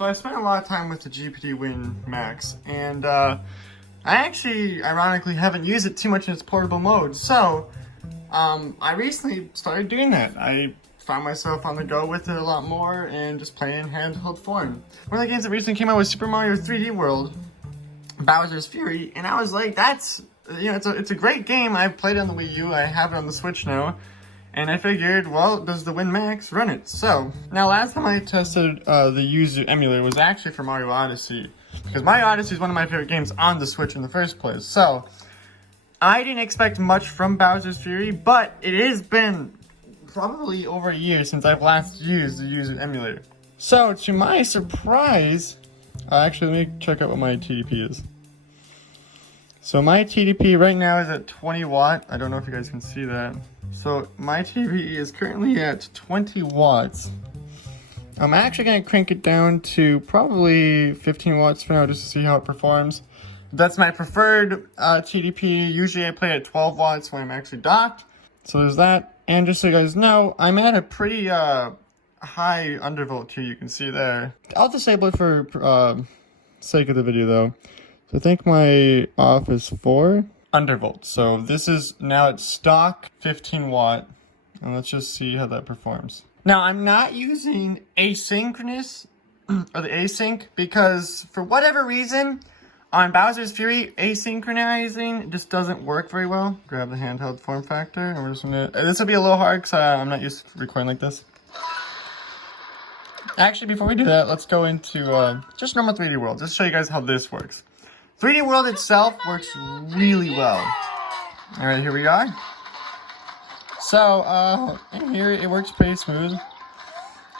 So I spent a lot of time with the GPD Win Max, and I actually, ironically, haven't used it too much in its portable mode. So I recently started doing that. I found myself on the go with it a lot more and just playing in handheld form. One of the games that recently came out was Super Mario 3D World, Bowser's Fury, and I was like, that's, you know, it's a great game. I've played it on the Wii U, I have it on the Switch now. And I figured, well, does the Win Max run it? So, now last time I tested the Yuzu emulator was actually for Mario Odyssey. Because Mario Odyssey is one of my favorite games on the Switch in the first place. So, I didn't expect much from Bowser's Fury, but it has been probably over a year since I've last used the Yuzu emulator. So, to my surprise, actually let me check out what my TDP is. So my TDP right now is at 20 watt. I don't know if you guys can see that. So my TDP is currently at 20 watts. I'm actually going to crank it down to probably 15 watts for now just to see how it performs. That's my preferred TDP. Usually I play at 12 watts when I'm actually docked. So there's that. And just so you guys know, I'm at a pretty high undervolt here, you can see there. I'll disable it for sake of the video though. So I think my off is 4 undervolts. So this is now at stock 15 watt. And let's just see how that performs. Now I'm not using asynchronous or the async because for whatever reason on Bowser's Fury, asynchronizing just doesn't work very well. Grab the handheld form factor and we're just gonna, this will be a little hard because I'm not used to recording like this. Actually, before we do that, let's go into just normal 3D World. Just show you guys how this works. 3D World itself works really well. Alright, here we are. So, in here it works pretty smooth.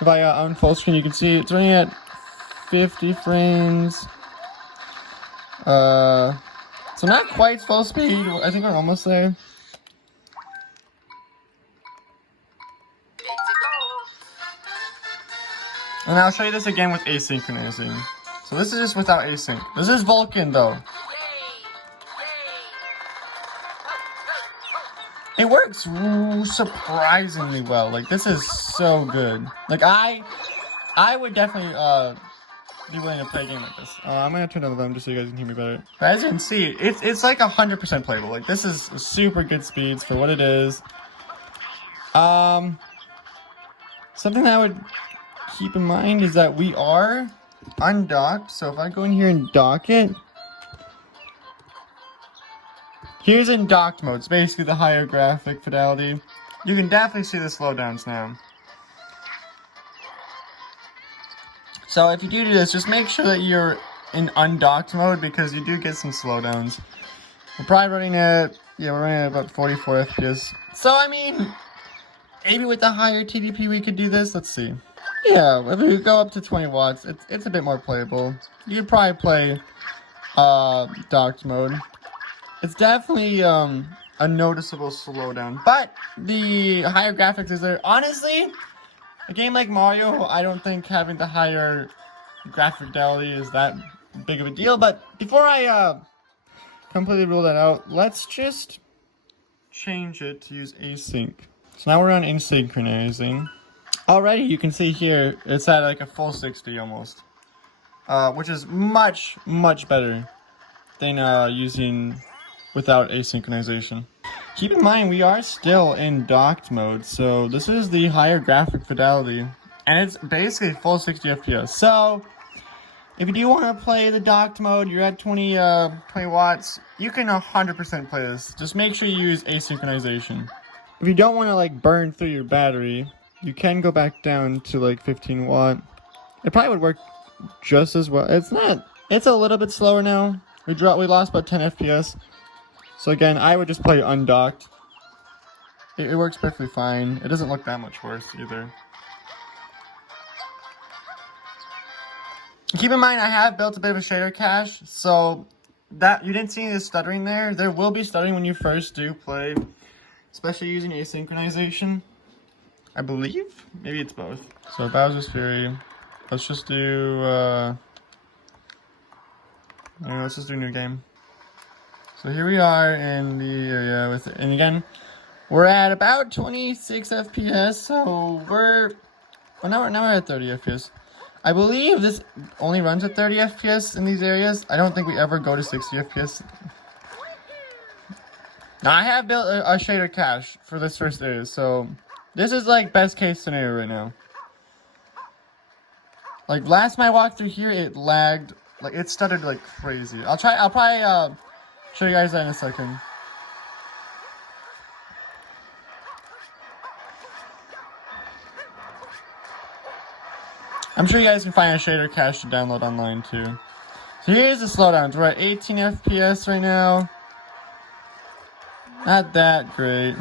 If I on full screen, you can see it's running at 50 frames. So not quite full speed. I think we're almost there. And I'll show you this again with asynchronizing. So this is just without async. This is Vulcan though. It works surprisingly well. Like this is so good. Like I would definitely be willing to play a game like this. I'm gonna turn down the volume just so you guys can hear me better. But as you can see, it's like 100% playable. Like this is super good speeds for what it is. Something that I would keep in mind is that we are undocked. So if I go in here and dock it, here's in docked mode. It's basically the higher graphic fidelity. You can definitely see the slowdowns now. So if you do this, just make sure that you're in undocked mode because you do get some slowdowns. We're probably running at, yeah, we're running at about 44 FPS. So I mean, maybe with the higher TDP we could do this. Let's see. Yeah, if we go up to 20 watts, it's a bit more playable. You could probably play docked mode. It's definitely a noticeable slowdown, but the higher graphics is there. Honestly, a game like Mario, I don't think having the higher graphic fidelity is that big of a deal. But before I completely rule that out, let's just change it to use async. So now we're on asynchronizing. Already you can see here, it's at like a full 60 almost. Which is much, much better than using without asynchronization. Keep in mind, we are still in docked mode, so this is the higher graphic fidelity. And it's basically full 60 FPS. So, if you do want to play the docked mode, you're at 20 watts, you can 100% play this. Just make sure you use asynchronization. If you don't want to like burn through your battery, you can go back down to like 15 watt. It probably would work just as well. It's not. It's a little bit slower now. We lost about 10 FPS. So again, I would just play undocked. It works perfectly fine. It doesn't look that much worse either. Keep in mind, I have built a bit of a shader cache, so that you didn't see any stuttering there. There will be stuttering when you first do play, especially using asynchronization. I believe? Maybe it's both. So Bowser's Fury. Let's just do let's just do new game. So here we are in the area with, and again, we're at about 26 FPS, so now we're at 30 FPS. I believe this only runs at 30 FPS in these areas. I don't think we ever go to 60 FPS. Now, I have built a shader cache for this first area, so this is like best case scenario right now. Like last time I walked through here, it lagged, like it stuttered like crazy. I'll probably show you guys that in a second. I'm sure you guys can find a shader cache to download online too. So here's the slowdowns. We're at 18 FPS right now. Not that great.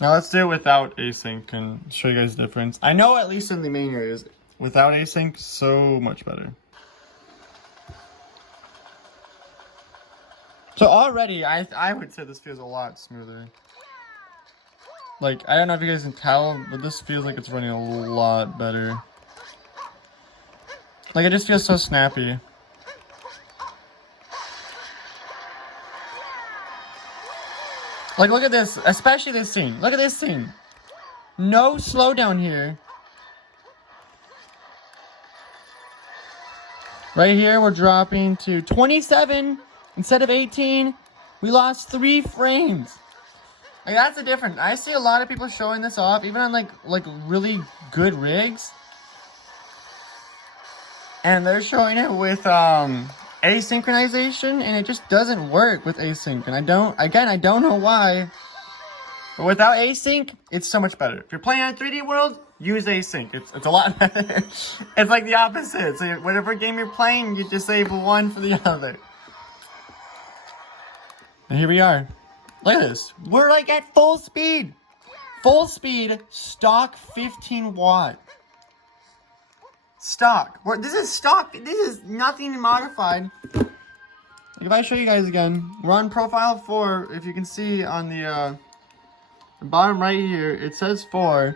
Now let's do it without async and show you guys the difference. I know at least in the main areas, without async, so much better. So already, I would say this feels a lot smoother. Like, I don't know if you guys can tell, but this feels like it's running a lot better. Like, it just feels so snappy. Like, look at this, especially this scene. Look at this scene. No slowdown here. Right here, we're dropping to 27 instead of 18. We lost 3 frames. Like, that's the difference. I see a lot of people showing this off, even on like really good rigs. And they're showing it with asynchronization, and it just doesn't work with async. And I don't know why. But without async, it's so much better. If you're playing on 3D World, use async. It's a lot better. It's like the opposite. So whatever game you're playing, you disable one for the other. And here we are. Look at this. We're like at full speed. Full speed, stock 15 watt. Stock. This is stock. This is nothing modified. Like if I show you guys again, we're on profile 4. If you can see on the bottom right here, it says 4.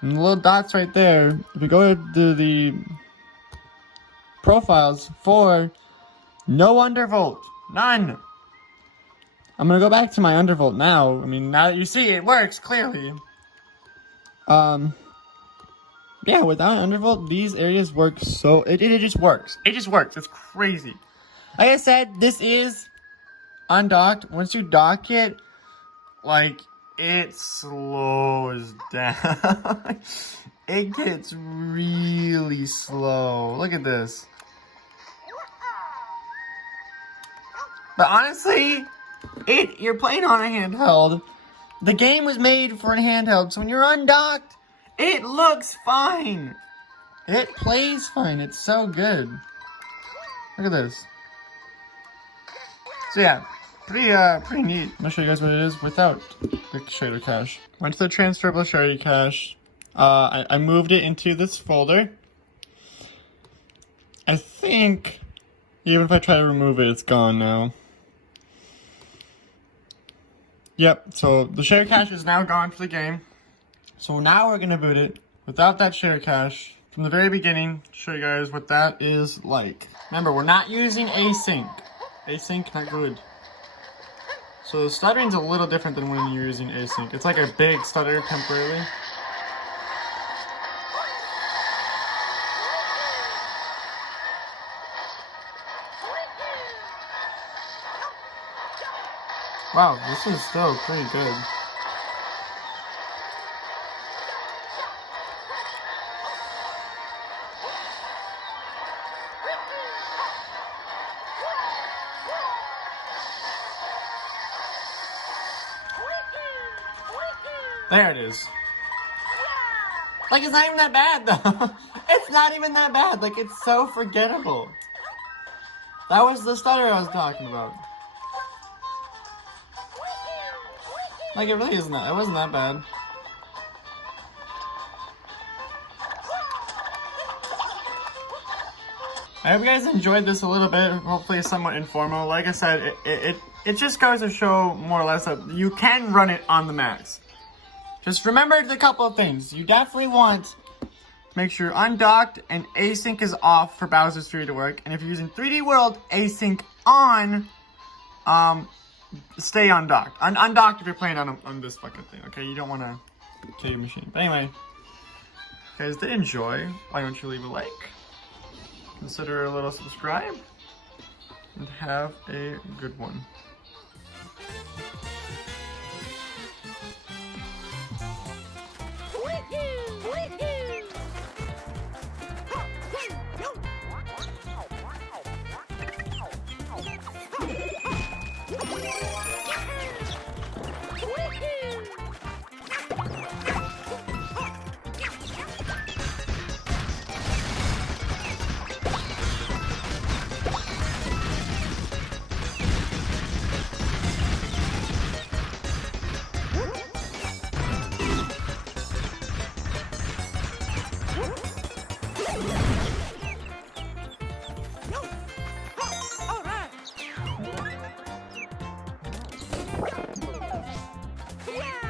And the little dots right there. If we go to the profiles, 4, no undervolt. None. I'm gonna go back to my undervolt now. I mean, now that you see it works clearly. Yeah, without undervolt, these areas work so it just works. It just works. It's crazy. Like I said, this is undocked. Once you dock it, like it slows down. It gets really slow. Look at this. But honestly, you're playing on a handheld. The game was made for a handheld, so when you're undocked, it looks fine. It plays fine. It's so good. Look at this. So yeah, pretty neat. I'm gonna show you guys what it is without the shader cache. Went to the transferable shader cache. I moved it into this folder. I think even if I try to remove it, it's gone now. Yep, so the share cache is now gone for the game. So now we're gonna boot it without that share cache from the very beginning to show you guys what that is like. Remember, we're not using async. Async, not good. So stuttering's a little different than when you're using async. It's like a big stutter temporarily. Wow, this is still pretty good. There it is. Like, it's not even that bad, though. It's not even that bad. Like, it's so forgettable. That was the stutter I was talking about. Like, it really isn't that. It wasn't that bad. I hope you guys enjoyed this a little bit. Hopefully it's somewhat informal. Like I said, it just goes to show more or less that you can run it on the max. Just remember the couple of things. You definitely want to make sure you're undocked and async is off for Bowser's Fury to work. And if you're using 3D World, async on. stay undocked. Undocked if you're playing on this fucking thing, okay? You don't want to kill your machine. But anyway, if you guys did enjoy, why don't you leave a like, consider a little subscribe, and have a good one. Yeah!